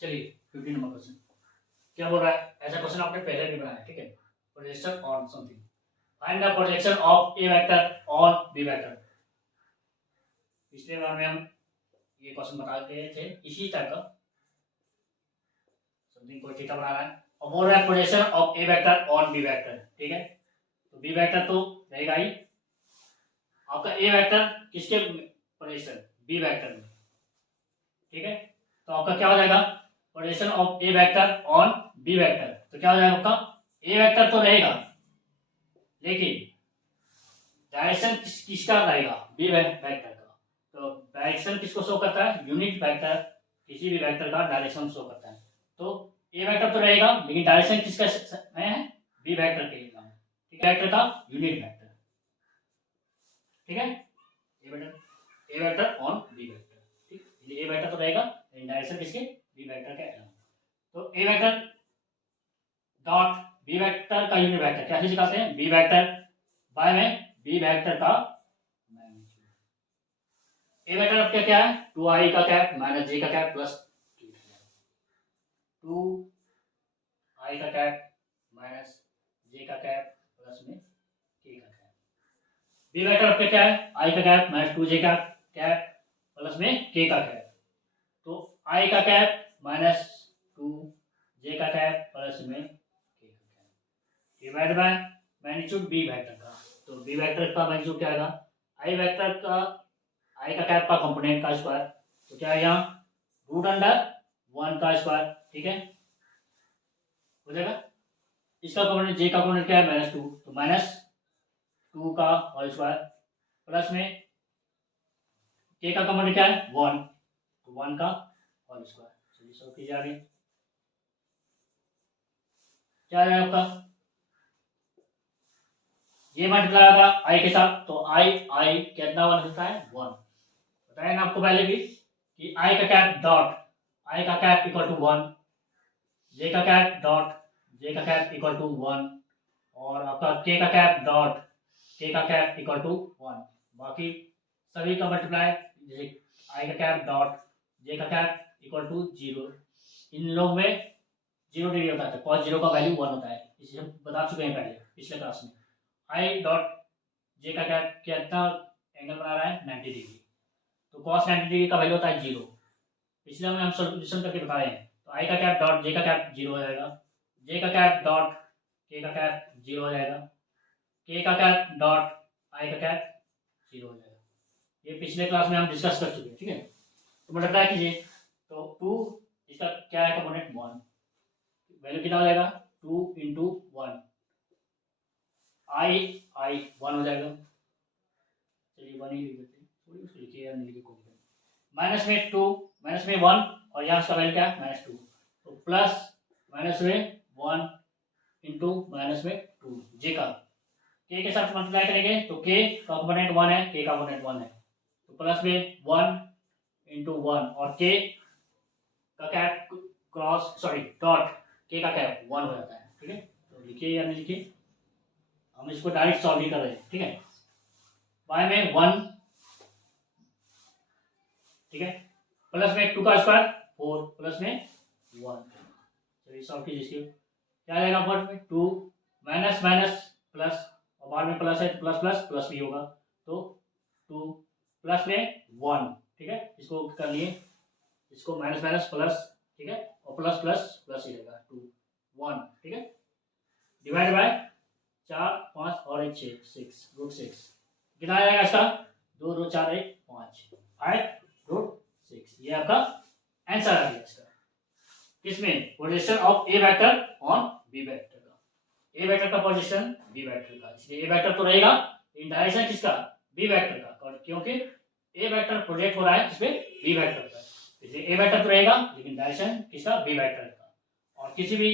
चलिए 15 नंबर क्वेश्चन क्या बोल रहा है, ऐसा क्वेश्चन आपने पहले भी बनाया, ठीक है, projection on something, find the projection of A vector on b vector. पिछले बार में हम ये क्वेश्चन बता गए थे इसी टाइप का, समथिंग कोई थीटा बना रहा है और बोल रहा है projection of A vector on b vector, ठीक है, तो बी वेक्टर तो रहेगा ही, आपका ए वेक्टर किसके प्रोजेक्शन बी वेक्टर में, ठीक है, तो आपका क्या हो जाएगा projection of A vector on b vector, तो क्या हो जाएगा आपका ए वेक्टर तो रहेगा लेकिन डायरेक्शन किसका रहेगा बी वेक्टर का, तो डायरेक्शन किसको शो करता है यूनिट वेक्टर, किसी भी वेक्टर का डायरेक्शन शो करता है, तो ए वेक्टर तो रहेगा लेकिन डायरेक्शन किसका है बी वेक्टर के लिए, ठीक है, वेक्टर का यूनिट वेक्टर, ठीक है, a vector on b vector, ठीक, ए वेक्टर तो रहेगा लेकिन डायरेक्शन किसके बी वेक्टर के अलावा, तो ए वेक्टर डॉट बी वेक्टर का यूनिट वेक्टर कैसे निकालते हैं बी वेक्टर बाय में बी वेक्टर का मैग्नीट्यूड, ए वेक्टर अब क्या है 2i का कैप माइनस j का कैप प्लस 2i का कैप माइनस j का कैप प्लस में k का कैप, बी वेक्टर अब क्या है i का कैप माइनस 2j का कैप प्लस में k का कैप, तो i का कैप माइनस 2j का कैप प्लस में k का cap divide by magnitude b vector का, तो बी वेक्टर का मैग्नीट्यूड क्या आएगा आई वेक्टर का आई का कैप का कंपोनेंट का स्क्वायर, तो क्या है यहाँ √1 का स्क्वायर, ठीक है, हो जाएगा, इसका कंपोनेंट जे का कंपोनेंट क्या है -2, तो -2 का होल स्क्वायर प्लस में के का कंपोनेंट क्या है 1, तो 1 का होल स्क्वायर। चलिए सॉल्व कीजिए आगे, क्या आ जाएगा आपका ये मल्टीप्लाई होगा आई के साथ, तो आई कितना वन होता है 1, बताया ना आपको पहले भी कि आई का कैप डॉट आई का कैप इक्वल टू 1, जे का कैप डॉट जे का कैप इक्वल टू 1 और आपका के का कैप डॉट के का कैप इक्वल टू 1, बाकी सभी का मल्टीप्लाई जैसे आई का कैप डॉट जे का कैप इक्वल टू 0, इन लोग में 0 डिग्री होता है, cos 0 का वैल्यू 1 होता है, इसे हम बता चुके हैं पहले पिछले क्लास में। आई डॉट जे का कैप कितना एंगल बना रहा है 90 डिग्री, तो cos 90 डिग्री का वैल्यू होता है 0, इसलिए हम सोल्यूशन करके बता रहे हैं, तो आई का कैप डॉट जे का कैप 0 हो जाएगा, जे का कैप डॉट के का कैप 0 हो जाएगा, के का कैप डॉट आई का कैप 0 हो जाएगा, ये पिछले क्लास में हम डिस्कस कर चुके हैं, ठीक है, तो मल्टीप्लाई कीजिए, तो 2 इसका क्या है कंपोनेंट 1, वैल्यू कितना हो जाएगा 2 इंटू 1, आई 1 हो जाएगा, चलिए 1 ही लिख देते हैं, थोड़ी उसको लिखिए यार, नहीं लिखिए कोई माइनस में 2 माइनस में 1 और यहाँ इसका वैल्यू क्या है -2, तो प्लस माइनस में 1 इंटू माइनस में 2 जे का के साथ मल्टीप्लाई करेंगे तो के का कंपोनेंट 1 है, के का कंपोनेंट 1 है, तो प्लस में 1 इंटू 1 और के का कैप क्रॉस सॉरी डॉट के का कैप 1 हो जाता है, ठीक है, तो लिखिए या नहीं लिखिए, हम इसको डायरेक्ट सॉल्व ही कर रहे हैं, ठीक है, y में 1, ठीक है, प्लस में 2 का स्क्वायर 4 प्लस में 1। चलिए सॉल्व कीजिए इसको। क्या आएगा फर्स्ट में 2 माइनस माइनस प्लस, और बाद में प्लस है तो प्लस प्लस प्लस भी होगा, तो 2 प्लस में 1। ठीक है, इसको कर लिए, इसको माइनस माइनस प्लस, ठीक है, और प्लस प्लस प्लस ही रहेगा 2 1। ठीक है, डिवाइड बाय 4 5 और 1 6 6 रूट 6 कितना आएगा इसका 2 2 4 1 5 5 रूट 6। ये आपका आंसर आ गया इसका। किसमें position of A vector on b vector का, ए वेक्टर का पोजीशन बी वेक्टर का, इसलिए ए वेक्टर तो रहेगा इन डायरेक्शन किसका बी वेक्टर का, क्योंकि ए वेक्टर प्रोजेक्ट हो रहा है किसमें बी वेक्टर का, इसलिए ए वेक्टर तो रहेगा लेकिन डायरेक्शन किसका बी वेक्टर का। और किसी भी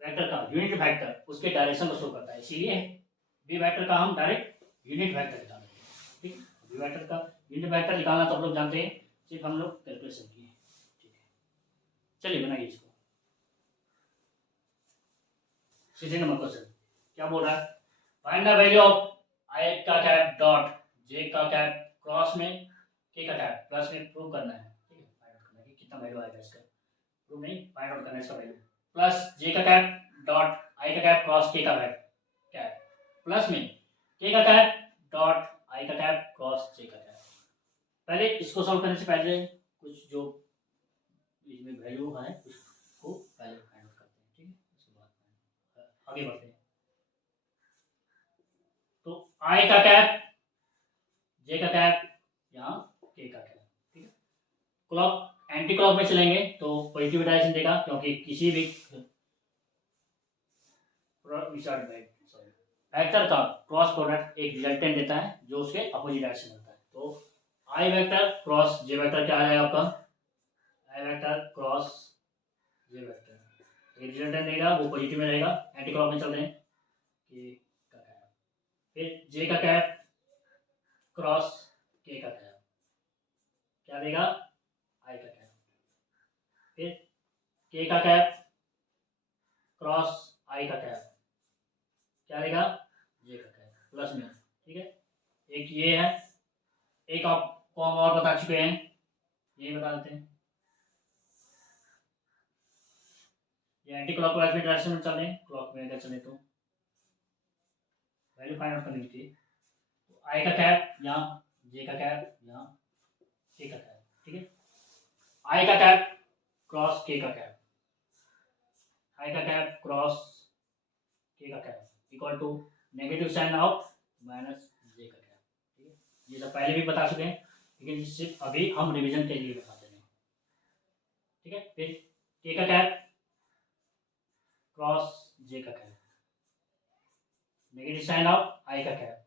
वेक्टर का यूनिट वेक्टर उसके डायरेक्शन को शो करता है, इसीलिए बी वेक्टर का हम डायरेक्ट यूनिट वेक्टर निकालते हैं। ठीक, बी वेक्टर का यूनिट वेक्टर निकालना तो हम लोग जानते हैं, सिर्फ हम लोग कैलकुलेशन किए। ठीक है, चलिए बनाइए इसको। सीधे नंबर क्वेश्चन क्या बोल रहा है, फाइंड द वैल्यू ऑफ आई का कैप डॉट जे का कैप क्रॉस में के का कैप प्लस में प्रूव करना है। ठीक है, फाइंड आउट करना है कि कितना वैल्यू आएगा इसका, प्रूव नहीं फाइंड आउट करना है इसका वैल्यू। प्लस जे का कैप डॉट आई का कैप क्रॉस के का कैप प्लस में के का कैप डॉट आई का कैप क्रॉस जे का कैप। पहले इसको सॉल्व करने से पहले कुछ जो इसमें वैल्यू है उसको पहले फाइंड आउट करते हैं। ठीक है, उसके बाद आगे बढ़ते हैं। तो आई का कैप जे का कैप यहाँ के का कैप। ठीक है, क्लॉक एंटी क्लॉक में चलेंगे तो पॉजिटिव डायरेक्शन देगा, क्योंकि किसी भी वेक्टर का क्रॉस प्रोडक्ट एक रिजल्टेंट देता है जो उसके अपोजिट डायरेक्शन होता है। तो आई वेक्टर क्रॉस जे वेक्टर क्या आ जाएगा आपका, आई वेक्टर क्रॉस जे वेक्टर एक रिजल्टेंट देगा वो पॉजिटिव में रहेगा, एंटी क्लॉक में चल रहे हैं के का कैप। फिर जे का कैप क्रॉस के का कैप क्या देगा आई का कैप। फिर के का कैप क्रॉस आई का कैप क्या देगा जे का कैप प्लस में। ठीक है, एक ये है, एक आपको हम और बता चुके हैं, ये बता देते हैं। ये एंटी क्लॉकवाइज में डायरेक्शन में चल रहे हैं, क्लॉक में अगर चले तो वैल्यू फाइंड आउट करनी थी। तो आई का कैप यहाँ, जे का कैप यहाँ, के का कैप। ठीक है, आई का कैप क्रॉस के का कैप, आई का कैप क्रॉस के का cap equal to negative sign of minus J का कैप। ठीक है, ये सब पहले भी बता चुके हैं लेकिन सिर्फ अभी हम रिवीजन के लिए बताते हैं। ठीक है, फिर के का कैप क्रॉस जे का कैप, नेगेटिव साइन ऑफ आई का कैप,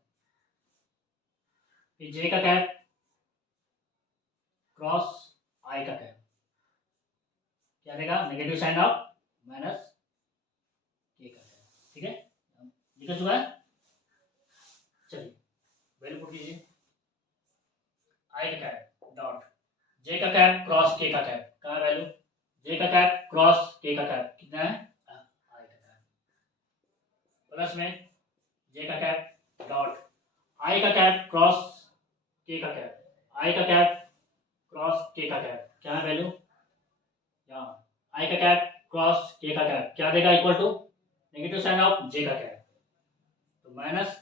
फिर जे का कैप क्रॉस आई का कैप क्या देगा नेगेटिव साइन ऑफ माइनस के का कैप। ठीक है, लिखा चुका है। चलिए वैल्यू पुट कीजिए, आई का कैप डॉट जे का कैप क्रॉस के का कैप का वैल्यू, जे का कैप क्रॉस के का कैप कितना है आई का कैप, प्लस में जे का कैप डॉट आई का कैप क्रॉस के का कैप, आई का कैप क्रॉस के का कैप क्या है वैल्यू यहाँ, आई का कैप क्रॉस के का कैप क्या देगा equal to negative sign of J का कैप, तो माइनस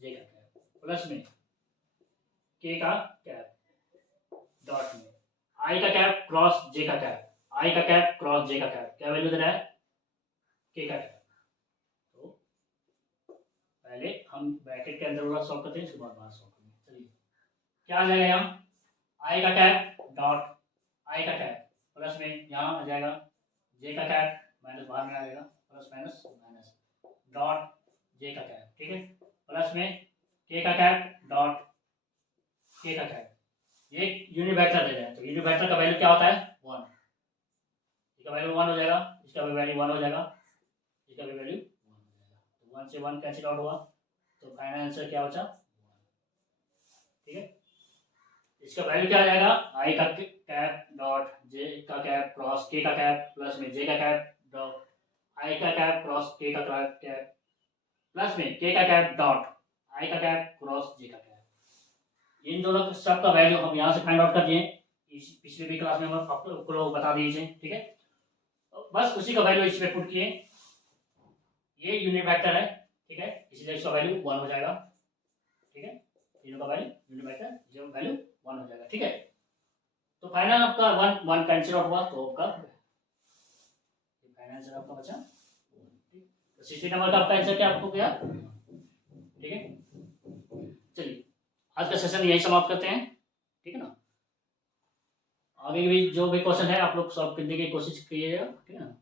जे का कैप प्लस में के का कैप डॉट में आई का कैप क्रॉस जे का कैप, आई का कैप क्रॉस जे का कैप क्या वैल्यू दे रहा है के का कैप। तो पहले हम ब्रैकेट के अंदर वाला सॉल्व करते हैं, इसके बाद बाहर सॉल्व करेंगे। चलिए क्या आ जाएगा यहाँ आई का कैप डॉट आई का कैप प्लस में यहाँ आ जाएगा जे का कैप माइनस बाहर में आ जाएगा plus minus minus dot J का कैप। ठीक है, प्लस में के का कैप डॉट के का कैप, ये यूनिट वेक्टर दे रहे हैं तो यूनिट वेक्टर का वैल्यू क्या होता है 1, इसका वैल्यू 1 हो जाएगा, इसका भी वैल्यू 1 हो जाएगा, इसका भी वैल्यू 1 हो जाएगा, तो 1 से 1 कैंसिल आउट हुआ तो फाइनल आंसर क्या बचा 1। ठीक है, इसका वैल्यू क्या आ जाएगा आई का कैप डॉट जे का कैप क्रॉस के का कैप प्लस में जे का कैप डॉट आई का कैप क्रॉस के का कैप प्लस में के का कैप डॉट आई का कैप क्रॉस जे का कैप। इन दोनों सब का वैल्यू हम यहाँ से फाइंड आउट कर दिए, पिछले भी क्लास में हम आपको लोग बता दीजिए, ठीक है। बस उसी का वैल्यू इस पे पुट किए, ये यूनिट वेक्टर है, ठीक है, इसलिए इसका वैल्यू 1 हो जाएगा, ठीक है, तीनों का वैल्यू यूनिट वेक्टर जो वैल्यू 1 हो जाएगा, ठीक है। तो फाइनल आपका 1 1 कैंसिल आउट हुआ, तो आपका फाइनल आंसर आपका बचा, तो 60 नंबर का आपका आंसर क्या आपको क्या, ठीक है। चलिए आज का सेशन यही समाप्त करते हैं, ठीक है ना। आगे भी जो भी क्वेश्चन है आप लोग सॉल्व करने की कोशिश कीजिएगा, ठीक है ना।